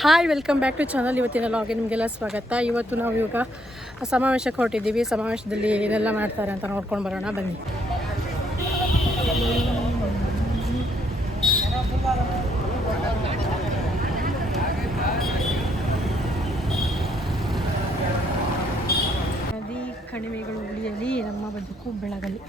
Hi welcome back to channel ಇವತ್ತಿನ ಲಾಗೆ ನಿಮಗೆಲ್ಲ ಸ್ವಾಗತ. ಇವತ್ತು ನಾವು ಇವಾಗ ಸಮಾವೇಶಕ್ಕೆ ಹೊರಟಿದ್ದೀವಿ. ಸಮಾವೇಶದಲ್ಲಿ ಏನೆಲ್ಲ ಮಾಡ್ತಾರೆ ಅಂತ ನೋಡ್ಕೊಂಡು ಬರೋಣ. ಬನ್ನಿ. ನದಿ ಕಣಿವೆಗಳು ಉಳಿಯಲಿ ನಮ್ಮ ಬದುಕು ಬೆಳಗಲಿ.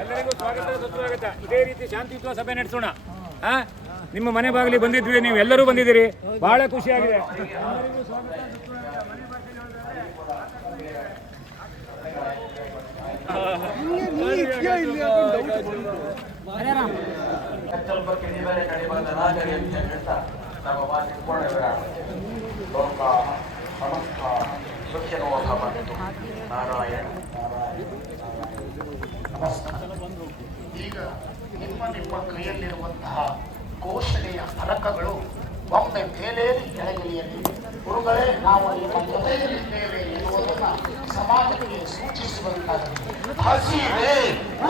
ಎಲ್ಲರಿಗೂ ಸ್ವಾಗತ, ಸುಸ್ವಾಗತ. ಇದೇ ರೀತಿ ಶಾಂತಿಯುತ ಸಭೆ ನಡೆಸೋಣ. ಆ ನಿಮ್ಮ ಮನೆ ಬಾಗಿಲಿ ಬಂದಿದ್ವಿ, ನೀವು ಎಲ್ಲರೂ ಬಂದಿದ್ದೀರಿ. ಬಹಳ ಖುಷಿಯಾಗಿದೆ. ಎಲ್ಲರಿಗೂ ಸ್ವಾಗತ ಸುಸ್ವಾಗತ. ಮನೆ ಬಾಗಿಲು ಅಂತ ಹೇಳ್ತಾ ನಮ್ಮ ಲೋಕ ಸಮಸ್ತ ನಾರಾಯಣ ಈಗ ನಿಮ್ಮ ನಿಮ್ಮ ಕೈಯಲ್ಲಿರುವಂತಹ ಘೋಷಣೆಯ ಫಲಕಗಳು ಒಮ್ಮೆ ಮೇಲೇರಿ ಕೆಳಗಿಳಿಯಲಿ. ಗುರುಗಳೇ ನಾವು ನಿಮ್ಮ होगा समाज के सूची से बनता है हँसी रे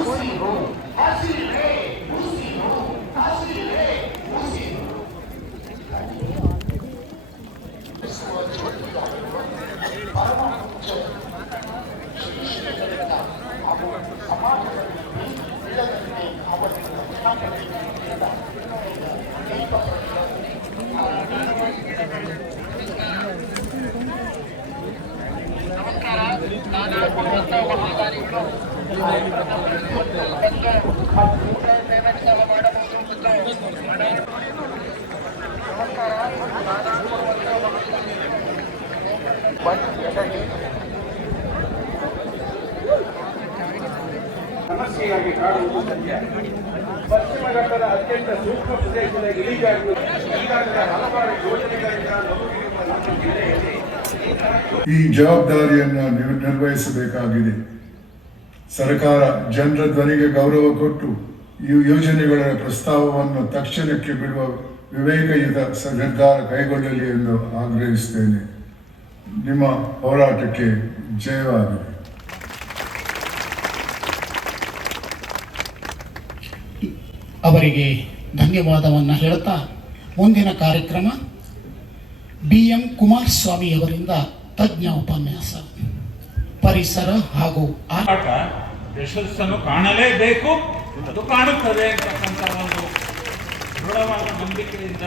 उसी हो हँसी रे उसी हो हँसी रे उसी समाज ಸಮಸ್ಯೆಯಾಗಿ ಸತ್ಯ. ಪಶ್ಚಿಮ ಘಟ್ಟದ ಅತ್ಯಂತ ಸೂಕ್ಷ್ಮ ಪ್ರದೇಶದ ಈಗಾಗಲೇ ಹಲವಾರು ಯೋಜನೆಗಳಿಂದ ಈ ಜವಾಬ್ದಾರಿಯನ್ನು ನಿರ್- ನಿರ್ವಹಿಸಬೇಕಾಗಿದೆ. ಸರ್ಕಾರ ಜನರ ಧ್ವನಿಗೆ ಗೌರವ ಕೊಟ್ಟು ಈ ಯೋಜನೆಗಳ ಪ್ರಸ್ತಾವವನ್ನು ತಕ್ಷಣಕ್ಕೆ ಬಿಡುವ ವಿವೇಕಯುತ ನಿರ್ಧಾರ ಕೈಗೊಳ್ಳಲಿ ಎಂದು ಆಗ್ರಹಿಸುತ್ತೇನೆ ನಿಮ್ಮ ಹೋರಾಟಕ್ಕೆ ಜಯವಾಗಲಿ. ಅವರಿಗೆ ಧನ್ಯವಾದವನ್ನು ಹೇಳುತ್ತಾ ಮುಂದಿನ ಕಾರ್ಯಕ್ರಮ ಬಿ ಎಂ ಕುಮಾರಸ್ವಾಮಿ ಅವರಿಂದ ತಜ್ಞ ಉಪನ್ಯಾಸ. ಪರಿಸರ ಹಾಗೂ ಆ ಹೋರಾಟ ಯಶಸ್ಸನ್ನು ಕಾಣಲೇಬೇಕು. ಅದು ಕಾಣುತ್ತದೆ ಅಂತಕ್ಕಂಥ ಒಂದು ದೃಢವಾದ ನಂಬಿಕೆಯಿಂದ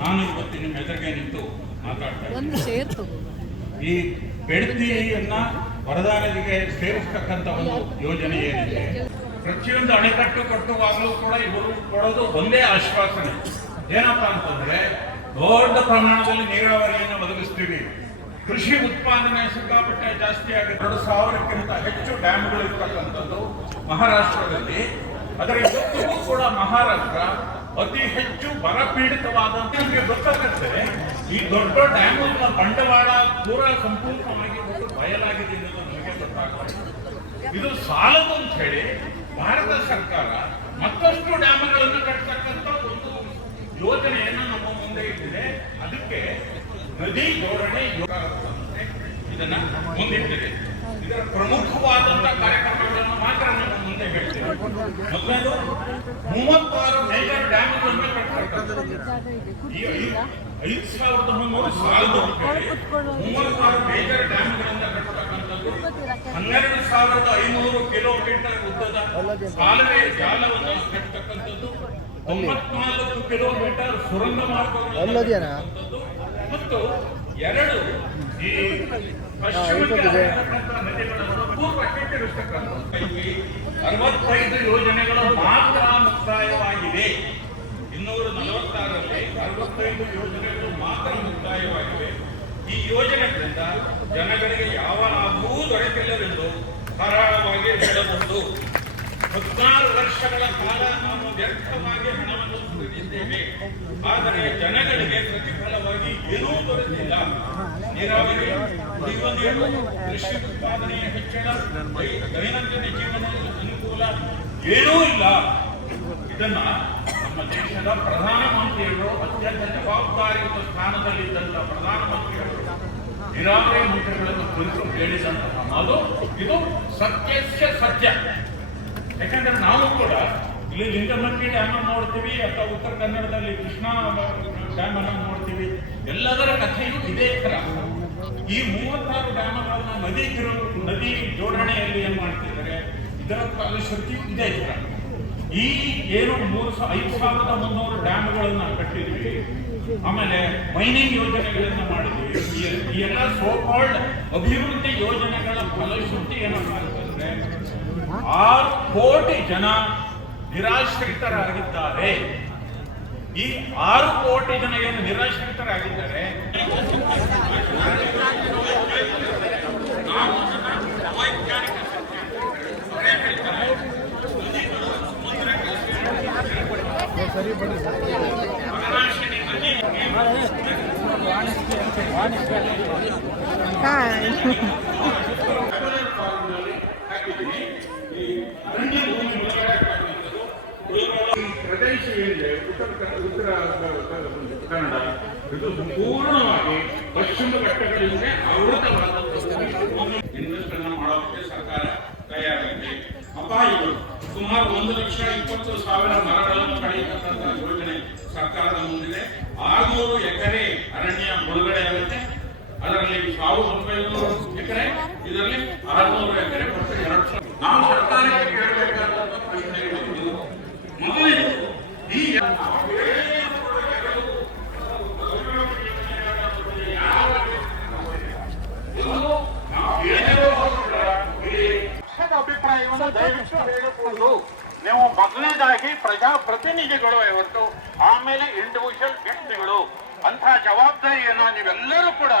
ನಾನು ಇವತ್ತಿನ ನಿಮ್ಮ ಎದುರಿಗೆ ನಿಂತು ಮಾತಾಡ್ತಾ ಈ ಬೆಡ್ತಿಯನ್ನ ವರದಾನದಿಗೆ ಸೇರಿಸ್ತಕ್ಕಂಥ ಒಂದು ಯೋಜನೆ ಏನಿದೆ? ಪ್ರತಿಯೊಂದು ಅಣೆಕಟ್ಟು ಕಟ್ಟುವಾಗಲೂ ಕೂಡ ಇವರು ಕೊಡೋದು ಒಂದೇ ಆಶ್ವಾಸನೆ. ಏನಪ್ಪಾ ಅಂತಂದ್ರೆ ದೊಡ್ಡ ಪ್ರಮಾಣದಲ್ಲಿ ನೀರಾವರಿಯನ್ನು ಒದಗಿಸ್ತೀವಿ. ಕೃಷಿ ಉತ್ಪಾದನೆ ಸಿಕ್ಕಾಪಟ್ಟೆ ಜಾಸ್ತಿ ಆಗಿದೆ ಎರಡು ಸಾವಿರಕ್ಕಿಂತ ಹೆಚ್ಚು ಡ್ಯಾಮ್ಗಳು ಇರ್ತಕ್ಕಂಥದ್ದು ಮಹಾರಾಷ್ಟ್ರದಲ್ಲಿ. ಅದರ ಇವತ್ತಿಗೂ ಕೂಡ ಮಹಾರಾಷ್ಟ್ರ ಅತಿ ಹೆಚ್ಚು ಬರ ಪೀಡಿತವಾದಂತ ನಿಮಗೆ ಗೊತ್ತಾಗುತ್ತೆ. ಈ ದೊಡ್ಡ ಡ್ಯಾಮ್ನ ಬಂಡವಾಳ ಪೂರ ಸಂಪೂರ್ಣವಾಗಿ ಬಯಲಾಗಿದೆ ಎನ್ನುವುದು ನಮಗೆ ಗೊತ್ತಾಗುತ್ತೆ ಇದು ಸಾಲದು ಅಂತ ಹೇಳಿ ಭಾರತ ಸರ್ಕಾರ ಮತ್ತಷ್ಟು ಡ್ಯಾಮ್ಗಳನ್ನು ಕಟ್ಟತಕ್ಕಂಥ ಒಂದು ಯೋಜನೆಯನ್ನು ನಮ್ಮ ಮುಂದೆ ಇಟ್ಟಿದೆ. ಅದಕ್ಕೆ ನದಿ ಜೋಡಣೆ ಇದನ್ನ ಮುಂದಿಟ್ಟಿದೆ ಇದರ ಪ್ರಮುಖವಾದಂತಹ ಕಾರ್ಯಕ್ರಮಗಳನ್ನು ಮಾತ್ರ ನಾನು ಮುಂದೆ ಹೇಳ್ತೇವೆ. ಮೊದಲನೇದು ಮೂವತ್ತಾರು ಮೇಜರ್ ಡ್ಯಾಮ್ಗಳನ್ನು ಐದು- ಸಾವಿರದ ಮುನ್ನೂರು ಸಾವಿರದ ಮೂವತ್ತಾರು ಮೇಜರ್ ಡ್ಯಾಮ್ಗಳನ್ನು ಕಟ್ಟತಕ್ಕಂಥದ್ದು ಹನ್ನೆರಡು ಸಾವಿರದ ಐನೂರು ಕಿಲೋಮೀಟರ್ ಉದ್ದದ ಕಾಲುವೆ ಜಾಲವನ್ನು ಕಟ್ಟತಕ್ಕಂಥದ್ದು ತೊಂಬತ್ನಾಲ್ಕು ಕಿಲೋಮೀಟರ್ ಸುರಂಗ ಮಾರ್ಗವನ್ನು ಮತ್ತು ಎರಡು ಈ ಪಶ್ಚಿಮಕ್ಕೆ ಅರವತ್ತೈದು ಯೋಜನೆಗಳು ಮಾತ್ರ ಮುಕ್ತಾಯವಾಗಿವೆ ಇನ್ನೂರ ನಲವತ್ತಾರರಲ್ಲಿ ಅರವತ್ತೈದು ಯೋಜನೆಗಳು ಮಾತ್ರ ಮುಕ್ತಾಯವಾಗಿವೆ ಈ ಯೋಜನೆಗಳಿಂದ ಜನಗಳಿಗೆ ಯಾವ ಲಾಭವೂ ದೊರೆತಿಲ್ಲವೆಂದು ಧಾರಾಳವಾಗಿ ಹೇಳಬಹುದು. ಹದಿನಾರು ವರ್ಷಗಳ ಕಾಲ ನಾವು ವ್ಯರ್ಥವಾಗಿ ಹಣವನ್ನು ಸುರಿದಿದ್ದೇವೆ ಆದರೆ ಜನಗಳಿಗೆ ಪ್ರತಿಫಲವಾಗಿ ಏನೂ ದೊರೆತಿಲ್ಲ. ನೀರಾವರಿ ಕುಡಿಯುವ ನೀರು ಕೃಷಿ ಉತ್ಪಾದನೆಯ ಹೆಚ್ಚಳ ದೈನಂದಿನ ಜೀವನದ ಅನುಕೂಲ ಏನೂ ಇಲ್ಲ. ಇದನ್ನ ನಮ್ಮ ದೇಶದ ಪ್ರಧಾನಮಂತ್ರಿಯವರು ಅತ್ಯಂತ ಜವಾಬ್ದಾರಿಯುತ ಸ್ಥಾನದಲ್ಲಿದ್ದಂತಹ ಪ್ರಧಾನಮಂತ್ರಿಯವರು ನೀರಾವರಿ ಮಂತ್ರಿಗಳನ್ನು ಕುರಿತು ಹೇಳಿದಂತಹ ಮಾತು, ಇದು ಸತ್ಯಸ್ಯ ಸತ್ಯ. ಯಾಕಂದ್ರೆ ನಾವು ಕೂಡ ಇಲ್ಲಿ ಲಿಂಗಮಂಡಿ ಡ್ಯಾಮ್ ನೋಡ್ತೀವಿ ಅಥವಾ ಉತ್ತರ ಕನ್ನಡದಲ್ಲಿ ಕೃಷ್ಣ ಡ್ಯಾಮ್ ಅನ್ನ ನೋಡ್ತೀವಿ. ಎಲ್ಲದರ ಕಥೆಯೂ ಇದೇ ತರ ಈ ಮೂವತ್ತಾರು ಡ್ಯಾಮ್ಗಳನ್ನ ನದಿ ನದಿ ಜೋಡಣೆಯಲ್ಲಿ ಏನ್ ಮಾಡ್ತಿದ್ದಾರೆ? ಇದರ ಫಲಶ್ರುತಿಯು ಇದೇ ತರ ಈ ಏನು ಮೂರು ಐದು ಸಾವಿರದ ಮುನ್ನೂರು ಡ್ಯಾಮ್ಗಳನ್ನ ಕಟ್ಟಿದ್ವಿ. ಆಮೇಲೆ ಮೈನಿಂಗ್ ಯೋಜನೆಗಳನ್ನ ಮಾಡಿದ್ವಿ. ಈ- ಎಲ್ಲ ಸೋಕಾಲ್ಡ್ ಅಭಿವೃದ್ಧಿ ಯೋಜನೆಗಳ ಫಲಶ್ರುತಿ ಆರು ಕೋಟಿ ಜನ ನಿರಾಶ್ರಿತರಾಗಿದ್ದಾರೆ. ಈ ಆರು ಕೋಟಿ ಜನ ಏನು ನಿರಾಶ್ರಿತರಾಗಿದ್ದಾರೆ? ಹಾಯ್ ಉತ್ತರ ಕನ್ನಡ ಇದು ಸಂಪೂರ್ಣವಾಗಿ ಪಶ್ಚಿಮ ಘಟ್ಟಗಳಿಂದ ಆವೃತವಾದ ಇನ್ವೆಸ್ಟ್ ಅನ್ನು ಮಾಡೋದಕ್ಕೆ ಸರ್ಕಾರ ತಯಾರಾಗಿದೆ ಅಪಾಯಗಳು ಸುಮಾರು ಒಂದು ಲಕ್ಷ ಇಪ್ಪತ್ತು ಸಾವಿರ ಮರಗಳನ್ನು ಕಳೆಯತಕ್ಕಂಥ ಯೋಜನೆ ಸರ್ಕಾರದ ಮುಂದಿದೆ ಆರುನೂರು ಎಕರೆ ಅರಣ್ಯ ಮುಳುಗಡೆ ಆಗುತ್ತೆ ಅದರಲ್ಲಿ ಸಾವಿರದ ಒಂಬೈನೂರು ಎಕರೆ ಇದರಲ್ಲಿ ಆರುನೂರು ಎಕರೆ ಮತ್ತು ಎರಡು ಸಾವಿರ ನಾವು ಸರ್ಕಾರಕ್ಕೆ ಕೇಳಬೇಕಾದಂತಹ ಪ್ರಶ್ನೆಗಳು ಇದು. ಅಭಿಪ್ರಾಯವನ್ನು ದಯವಿಟ್ಟು ಹೇಳಿಕೊಂಡು ನೀವು ಮೊದಲನೇದಾಗಿ ಪ್ರಜಾಪ್ರತಿನಿಧಿಗಳು ಇವತ್ತು ಆಮೇಲೆ ಇಂಡಿವಿಜುವಲ್ ವ್ಯಕ್ತಿಗಳು ಅಂತಹ ಜವಾಬ್ದಾರಿಯನ್ನು ನೀವೆಲ್ಲರೂ ಕೂಡ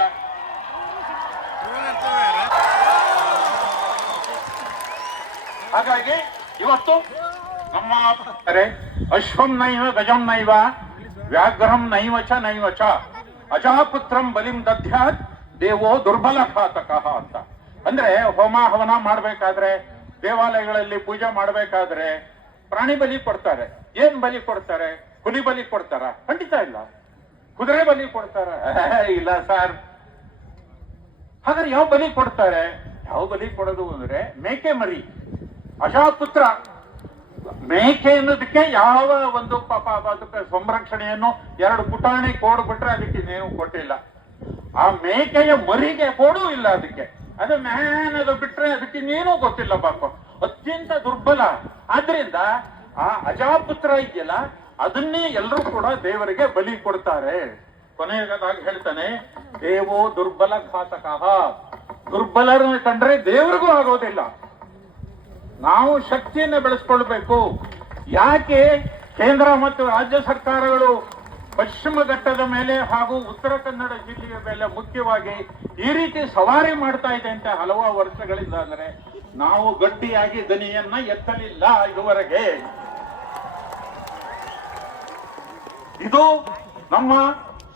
ಹಾಗಾಗಿ ಇವತ್ತು ನಮ್ಮ ಅಶ್ವಂ ನೈವ ಗಜಂ ನೈವ, ವ್ಯಾಘ್ರಂ ನೈವ ಚ ನೈವ ಚ. ಅಜಾಪುತ್ರಂ ಬಲಿಂ ದಧ್ಯಾತ್, ದೇವೋ ದುರ್ಬಲ ಘಾತಕ ಅಂತ. ಅಂದ್ರೆ ಹೋಮ ಹವನ ಮಾಡ್ಬೇಕಾದ್ರೆ, ದೇವಾಲಯಗಳಲ್ಲಿ ಪೂಜೆ ಮಾಡ್ಬೇಕಾದ್ರೆ, ಪ್ರಾಣಿ ಬಲಿ ಕೊಡ್ತಾರೆ. ಏನ್ ಬಲಿ ಕೊಡ್ತಾರೆ? ಹುಲಿ ಬಲಿ ಕೊಡ್ತಾರ? ಖಂಡಿತ ಇಲ್ಲ. ಕುದುರೆ ಬಲಿ ಕೊಡ್ತಾರ? ಇಲ್ಲ ಸರ್. ಹಾಗಾದ್ರೆ ಯಾವ ಬಲಿ ಕೊಡ್ತಾರೆ? ಯಾವ ಬಲಿ ಕೊಡೋದು ಅಂದ್ರೆ ಮೇಕೆ ಮರಿ. ಅಜಾಪುತ್ರ. ಮೇಕೆ ಅನ್ನೋದಕ್ಕೆ ಯಾವ ಒಂದು ಪಾಪ ಅದಕ್ಕೆ ಸಂರಕ್ಷಣೆಯನ್ನು ಎರಡು ಪುಟಾಣಿ ಕೋಡ್ ಬಿಟ್ರೆ ಅದಕ್ಕೆ ಇನ್ನೇನು ಕೊಟ್ಟಿಲ್ಲ. ಆ ಮೇಕೆಯ ಮರಿಗೆ ಕೋಡು ಇಲ್ಲ ಅದಕ್ಕೆ. ಅದು ಮ್ಯಾನ್ ಅದು ಬಿಟ್ರೆ ಅದಕ್ಕೆ ನೀನು ಗೊತ್ತಿಲ್ಲ ಪಾಪ. ಅತ್ಯಂತ ದುರ್ಬಲ. ಆದ್ರಿಂದ ಆ ಅಜಾಪುತ್ರ ಇದೆಯಲ್ಲ, ಅದನ್ನೇ ಎಲ್ಲರೂ ಕೂಡ ದೇವರಿಗೆ ಬಲಿ ಕೊಡ್ತಾರೆ. ಕೊನೆಯದಾಗಿ ಹೇಳ್ತಾನೆ, ದೇವೋ ದುರ್ಬಲ ಘಾತಕ ದುರ್ಬಲರನ್ನು ಕಂಡ್ರೆ ದೇವರಿಗೂ ಆಗೋದಿಲ್ಲ. ನಾವು ಶಕ್ತಿಯನ್ನು ಬೆಳೆಸ್ಕೊಳ್ಬೇಕು. ಯಾಕೆ ಕೇಂದ್ರ ಮತ್ತು ರಾಜ್ಯ ಸರ್ಕಾರಗಳು ಪಶ್ಚಿಮ ಘಟ್ಟದ ಮೇಲೆ ಹಾಗೂ ಉತ್ತರ ಕನ್ನಡ ಜಿಲ್ಲೆಯ ಮೇಲೆ ಮುಖ್ಯವಾಗಿ ಈ ರೀತಿ ಸವಾರಿ ಮಾಡ್ತಾ ಇದೆ ಅಂತ ಹಲವಾರು ವರ್ಷಗಳಿಂದ ಅಂದರೆ ನಾವು ಗಟ್ಟಿಯಾಗಿ ದನಿಯನ್ನ ಎತ್ತಲಿಲ್ಲ ಇದುವರೆಗೆ. ಇದು ನಮ್ಮ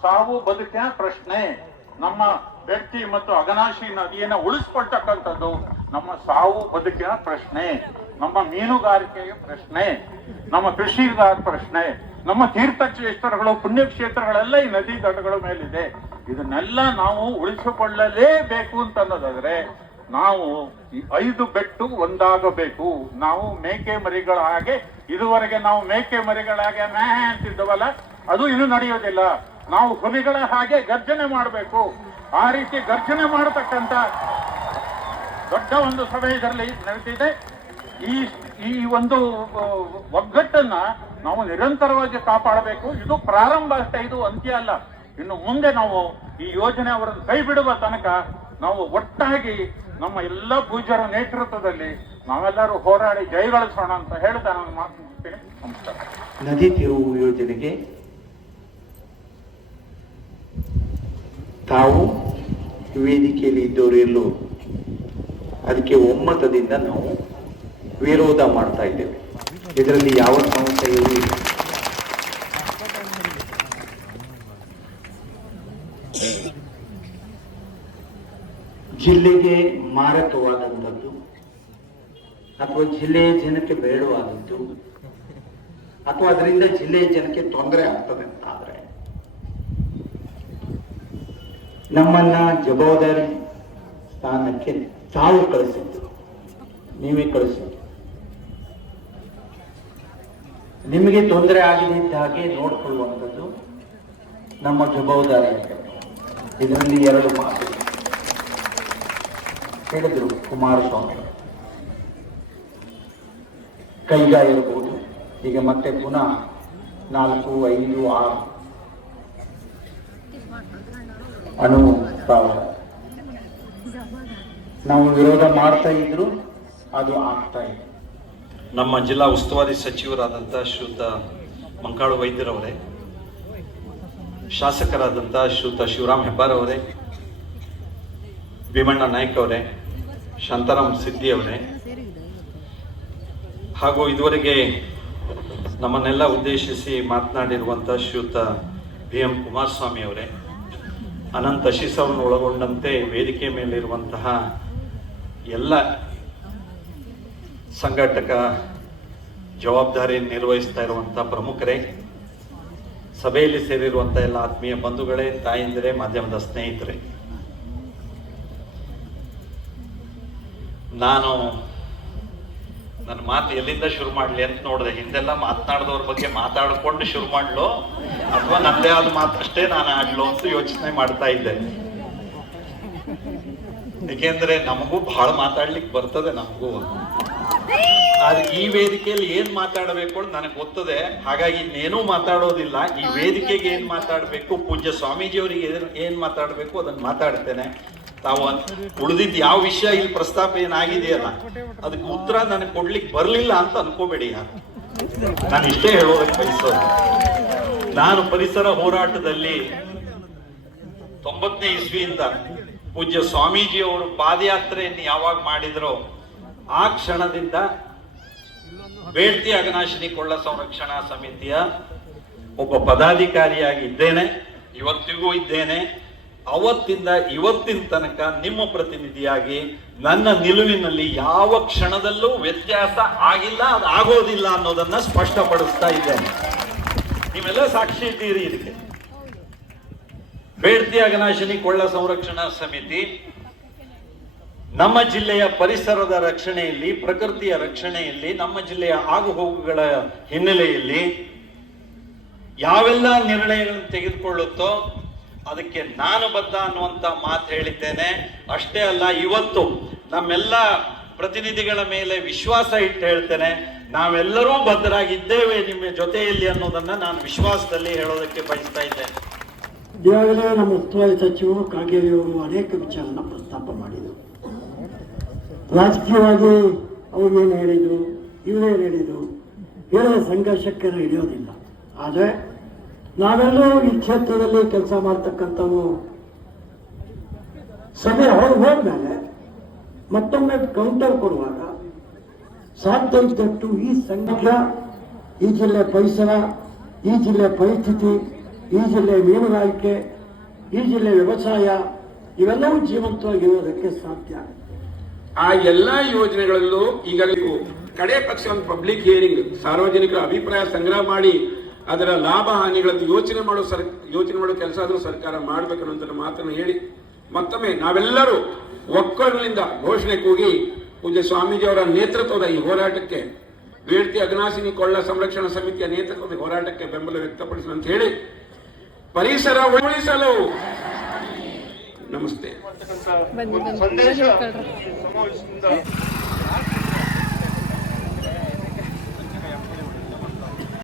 ಸಾವು ಬದುಕಿನ ಪ್ರಶ್ನೆ. ನಮ್ಮ ವ್ಯಕ್ತಿ ಮತ್ತು ಅಗನಾಶಿ ನದಿಯನ್ನ ಉಳಿಸ್ಕೊಳ್ತಕ್ಕಂಥದ್ದು ನಮ್ಮ ಸಾವು ಬದುಕಿನ ಪ್ರಶ್ನೆ, ನಮ್ಮ ಮೀನುಗಾರಿಕೆಯ ಪ್ರಶ್ನೆ, ನಮ್ಮ ಕೃಷಿಗಾರ ಪ್ರಶ್ನೆ, ನಮ್ಮ ತೀರ್ಥಕ್ಷೇತ್ರಗಳು, ಪುಣ್ಯಕ್ಷೇತ್ರಗಳೆಲ್ಲ ಈ ನದಿ ದಡಗಳ ಮೇಲಿದೆ. ಇದನ್ನೆಲ್ಲ ನಾವು ಉಳಿಸಿಕೊಳ್ಳಲೇಬೇಕು ಅಂತ ಅನ್ನೋದಾದ್ರೆ ನಾವು ಈ ಐದು ಬೆಟ್ಟು ಒಂದಾಗಬೇಕು. ನಾವು ಮೇಕೆ ಮರಿಗಳ ಹಾಗೆ, ಇದುವರೆಗೆ ನಾವು ಮೇಕೆ ಮರಿಗಳ ಹಾಗೆ ಮ್ಯಾ ಅಂತಿದ್ದವಲ್ಲ, ಅದು ಇನ್ನು ನಡೆಯೋದಿಲ್ಲ. ನಾವು ಹುಲಿಗಳ ಹಾಗೆ ಗರ್ಜನೆ ಮಾಡಬೇಕು. ಆ ರೀತಿ ಗರ್ಜನೆ ಮಾಡತಕ್ಕಂತ ದೊಡ್ಡ ಒಂದು ಸಭೆ ಇದರಲ್ಲಿ ನಡೆದಿದೆ. ಈ ಈ ಒಂದು ಒಗ್ಗಟ್ಟನ್ನ ನಾವು ನಿರಂತರವಾಗಿ ಕಾಪಾಡಬೇಕು. ಇದು ಪ್ರಾರಂಭ ಅಷ್ಟೇ, ಇದು ಅಂತ್ಯ ಅಲ್ಲ. ಇನ್ನು ಮುಂದೆ ನಾವು ಈ ಯೋಜನೆ ಅವರನ್ನು ಕೈ ಬಿಡುವ ತನಕ ನಾವು ಒಟ್ಟಾಗಿ ನಮ್ಮ ಎಲ್ಲ ಪೂಜರ ನೇತೃತ್ವದಲ್ಲಿ ನಾವೆಲ್ಲರೂ ಹೋರಾಡಿ ಜಯಗಳಿಸೋಣ ಅಂತ ಹೇಳ್ತಾ ನಾನು ಮಾತು ನಮಸ್ಕಾರ. ನದಿ ತಿರುವು ಯೋಜನೆಗೆ ತಾವು ವೇದಿಕೆಯಲ್ಲಿ ಇದ್ದವರು ಅದಕ್ಕೆ ಒಮ್ಮತದಿಂದ ನಾವು ವಿರೋಧ ಮಾಡ್ತಾ ಇದ್ದೇವೆ. ಇದರಲ್ಲಿ ಯಾವ ಸಮಸ್ಯೆಯೂ ಇಲ್ಲ ಜಿಲ್ಲೆಗೆ ಮಾರಕವಾದಂಥದ್ದು ಅಥವಾ ಜಿಲ್ಲೆಯ ಜನಕ್ಕೆ ಬೇಡವಾದದ್ದು ಅಥವಾ ಅದರಿಂದ ಜಿಲ್ಲೆಯ ಜನಕ್ಕೆ ತೊಂದರೆ ಆಗ್ತದೆ ಅಂತ ಆದ್ರೆ ನಮ್ಮನ್ನ ಜವಾಬ್ದಾರಿ ಸ್ಥಾನಕ್ಕೆ ತಾವು ಕಳಿಸಿದ್ದು. ನೀವೇ ಕಳಿಸಿದ್ದು ನಿಮಗೆ ತೊಂದರೆ ಆಗದಿದ್ದ ಹಾಗೆ ನೋಡಿಕೊಳ್ಳುವಂಥದ್ದು ನಮ್ಮ ಜವಾಬ್ದಾರಿ ಇದರಲ್ಲಿ ಎರಡು ಮಾತು. ಹೇಳಿದ್ರು ಕುಮಾರಸ್ವಾಮಿ. ಕೈಗಾ ಇರಬಹುದು ಈಗ ಮತ್ತೆ ಪುನಃ ನಾಲ್ಕು, ಐದು, ಆರು. ಸ್ಥಾವರ ನಾವು ವಿರೋಧ ಮಾಡ್ತಾ ಇದ್ರು, ಅದು ಆಗ್ತಾ ಇದೆ ನಮ್ಮ ಜಿಲ್ಲಾ ಉಸ್ತುವಾರಿ ಸಚಿವರಾದಂತಹ ಶ್ರೀಯುತ ಮಂಕಾಳು ವೈದ್ಯರವರೇ ಶಾಸಕರಾದಂತಹ ಶ್ರೀಯುತ ಶಿವರಾಮ್ ಹೆಬ್ಬಾರ್ ಅವರೇ, ಭೀಮಣ್ಣ ನಾಯ್ಕ ಅವರೇ ಶಾಂತಾರಾಮ್ ಸಿದ್ದಿ ಅವರೇ, ಹಾಗೂ ಇದುವರೆಗೆ ನಮ್ಮನ್ನೆಲ್ಲ ಉದ್ದೇಶಿಸಿ ಮಾತನಾಡಿರುವಂಥ ಶ್ರೀಯುತ ಬಿ ಎಂ ಕುಮಾರಸ್ವಾಮಿ ಅವರೇ ಅನಂತ್ ಶಿಸವನ್ನು ಒಳಗೊಂಡಂತೆ ವೇದಿಕೆ ಮೇಲಿರುವಂತಹ ಎಲ್ಲ ಸಂಘಟಕ ಜವಾಬ್ದಾರಿ ನಿರ್ವಹಿಸ್ತಾ ಇರುವಂಥ ಪ್ರಮುಖರೇ, ಸಭೆಯಲ್ಲಿ ಸೇರಿರುವಂತ ಎಲ್ಲ ಆತ್ಮೀಯ ಬಂಧುಗಳೇ, ತಾಯಂದಿರೇ, ಮಾಧ್ಯಮದ ಸ್ನೇಹಿತರೆ. ನಾನು ನನ್ನ ಮಾತು ಎಲ್ಲಿಂದ ಶುರು ಮಾಡಲಿ ಅಂತ ನೋಡಿದೆ. ಹಿಂದೆಲ್ಲ ಮಾತನಾಡಿದವ್ರ ಬಗ್ಗೆ ಮಾತಾಡ್ಕೊಂಡು ಶುರು ಮಾಡ್ಲು? ಅಥವಾ ನನ್ನದೇ ಆದ ಮಾತಷ್ಟೇ ನಾನು ಆಡ್ಲು ಅಂತ ಯೋಚನೆ ಮಾಡ್ತಾ ಇದ್ದೆ. ಏಕೆಂದ್ರೆ ನಮಗೂ ಬಹಳ ಮಾತಾಡ್ಲಿಕ್ಕೆ ಬರ್ತದೆ ನಮಗೂ. ಆದ್ರೆ ಈ ವೇದಿಕೆಯಲ್ಲಿ ಏನ್ ಮಾತಾಡಬೇಕು ಅಂತ ನನಗೆ ಗೊತ್ತದೆ. ಹಾಗಾಗಿ ಇನ್ನೇನೂ ಮಾತಾಡೋದಿಲ್ಲ. ಈ ವೇದಿಕೆಗೆ ಏನ್ ಮಾತಾಡಬೇಕು, ಪೂಜ್ಯ ಸ್ವಾಮೀಜಿಯವರಿಗೆ ಏನ್- ಏನ್ ಮಾತಾಡಬೇಕು ಅದನ್ನ ಮಾತಾಡ್ತೇನೆ. ತಾವು ಉಳಿದಿದ್ದು ಯಾವ ವಿಷಯ ಇಲ್ಲಿ ಪ್ರಸ್ತಾಪ ಏನಾಗಿದೆಯಲ್ಲ, ಅದಕ್ಕೆ ಉತ್ತರ ನನಗೆ ಕೊಡ್ಲಿಕ್ಕೆ ಬರಲಿಲ್ಲ ಅಂತ ಅನ್ಕೋಬೇಡಿ ಯಾರು. ನಾನು ಇಷ್ಟೇ ಹೇಳೋದಕ್ಕೆ ಬಯಸೋದು. ನಾನು ಪರಿಸರ ಹೋರಾಟದಲ್ಲಿ ತೊಂಬತ್ತನೇ ಇಸ್ವಿಯಿಂದ ಪೂಜ್ಯ ಸ್ವಾಮೀಜಿ ಅವರು ಪಾದಯಾತ್ರೆಯನ್ನು ಯಾವಾಗ ಮಾಡಿದ್ರೋ, ಆ ಕ್ಷಣದಿಂದ ಬೇಡ್ತಿ ಅಗನಾಶಿನಿ ಕೊಳ್ಳ ಸಂರಕ್ಷಣಾ ಸಮಿತಿಯ ಒಬ್ಬ ಪದಾಧಿಕಾರಿಯಾಗಿ ಇದ್ದೇನೆ. ಇವತ್ತಿಗೂ ಇದ್ದೇನೆ. ಅವತ್ತಿಂದ ಇವತ್ತಿನ ತನಕ ನಿಮ್ಮ ಪ್ರತಿನಿಧಿಯಾಗಿ ನನ್ನ ನಿಲುವಿನಲ್ಲಿ ಯಾವ ಕ್ಷಣದಲ್ಲೂ ವ್ಯತ್ಯಾಸ ಆಗಿಲ್ಲ, ಅದು ಆಗೋದಿಲ್ಲ ಅನ್ನೋದನ್ನ ಸ್ಪಷ್ಟಪಡಿಸ್ತಾ ಇದ್ದೇನೆ. ನೀವೆಲ್ಲ ಸಾಕ್ಷಿ ಇದ್ದೀರಿ ಇದಕ್ಕೆ. ಬೇಡ್ತಿ ಅಗನಾಶಿನಿ ಕೊಳ್ಳ ಸಂರಕ್ಷಣಾ ಸಮಿತಿ, ನಮ್ಮ ಜಿಲ್ಲೆಯ ಪರಿಸರದ ರಕ್ಷಣೆಯಲ್ಲಿ, ಪ್ರಕೃತಿಯ ರಕ್ಷಣೆಯಲ್ಲಿ, ನಮ್ಮ ಜಿಲ್ಲೆಯ ಆಗುಹೋಗುಗಳ ಹಿನ್ನೆಲೆಯಲ್ಲಿ ಯಾವೆಲ್ಲ ನಿರ್ಣಯಗಳನ್ನು ತೆಗೆದುಕೊಳ್ಳುತ್ತೋ ಅದಕ್ಕೆ ನಾನು ಬದ್ಧ ಅನ್ನುವಂಥ ಮಾತು ಹೇಳಿದ್ದೇನೆ. ಅಷ್ಟೇ ಅಲ್ಲ, ಇವತ್ತು ನಮ್ಮೆಲ್ಲ ಪ್ರತಿನಿಧಿಗಳ ಮೇಲೆ ವಿಶ್ವಾಸ ಇಟ್ಟು ಹೇಳ್ತೇನೆ. ನಾವೆಲ್ಲರೂ ಬದ್ಧರಾಗಿದ್ದೇವೆ ನಿಮ್ಮ ಜೊತೆಯಲ್ಲಿ ಅನ್ನೋದನ್ನ ನಾನು ವಿಶ್ವಾಸದಲ್ಲಿ ಹೇಳೋದಕ್ಕೆ ಬಯಸ್ತಾ ಇದ್ದೇನೆ ಈಗಾಗಲೇ ನಮ್ಮ ಉಸ್ತುವಾರಿ ಸಚಿವರು ಕಾಗೇರಿಯವರು ಅನೇಕ ವಿಚಾರನ ಪ್ರಸ್ತಾಪ ಮಾಡಿದರು. ರಾಜಕೀಯವಾಗಿ ಅವ್ರೇನು ಹೇಳಿದರು ಇವರೇನು ಹೇಳಿದರು ಹೇಳುವ ಸಂಘರ್ಷಕ್ಕೆ ಹಿಡಿಯೋದಿಲ್ಲ. ಆದರೆ ನಾವೆಲ್ಲರೂ ಈ ಕ್ಷೇತ್ರದಲ್ಲಿ ಕೆಲಸ ಮಾಡ್ತಕ್ಕಂಥವು ಸಭೆ ಹೊರಗೆ ಹೋದ್ಮೇಲೆ ಮತ್ತೊಮ್ಮೆ ಕೌಂಟರ್ ಕೊಡುವಾಗ ಸಾಧ್ಯ ಇದ್ದಷ್ಟು ಈ ಸಂಘ ಈ ಜಿಲ್ಲೆ ಪರಿಸರ, ಈ ಜಿಲ್ಲೆ ಪರಿಸ್ಥಿತಿ, ಈ ಜಿಲ್ಲೆ ಮೀನುಗಾರಿಕೆ ಈ ಜಿಲ್ಲೆ ವ್ಯವಸಾಯ, ಇವೆಲ್ಲವೂ ಜೀವಂತವಾಗಿರೋದಕ್ಕೆ ಸಾಧ್ಯ. ಆ ಎಲ್ಲ ಯೋಜನೆಗಳಲ್ಲೂ ಈಗ ನೀವು ಕಡೆ ಪಕ್ಷ ಒಂದು ಪಬ್ಲಿಕ್ ಹಿಯರಿಂಗ್ ಸಾರ್ವಜನಿಕರ ಅಭಿಪ್ರಾಯ ಸಂಗ್ರಹ ಮಾಡಿ ಅದರ ಲಾಭ ಹಾನಿಗಳನ್ನು ಯೋಚನೆ ಮಾಡೋ ಸರ್ ಯೋಚನೆ ಮಾಡೋ ಕೆಲಸ ಆದರೂ ಸರ್ಕಾರ ಮಾಡಬೇಕು ಅನ್ನೋ ಮಾತನ್ನು ಹೇಳಿ ಮತ್ತೊಮ್ಮೆ ನಾವೆಲ್ಲರೂ ಒಕ್ಕಲಿನಿಂದ ಘೋಷಣೆ ಕೂಗಿ ಪೂಜ್ಯ ಸ್ವಾಮೀಜಿಯವರ ನೇತೃತ್ವದ ಈ ಹೋರಾಟಕ್ಕೆ ಬೇಡ್ತಿ ಅಗ್ನಾಸಿನಿ ಕೊಳ್ಳ ಸಂರಕ್ಷಣಾ ಸಮಿತಿಯ ನೇತೃತ್ವದ ಹೋರಾಟಕ್ಕೆ ಬೆಂಬಲ ವ್ಯಕ್ತಪಡಿಸಲು ಅಂತ ಹೇಳಿ ಪರಿಸರ ಉಳಿಸಲು ನಮಸ್ತೆ.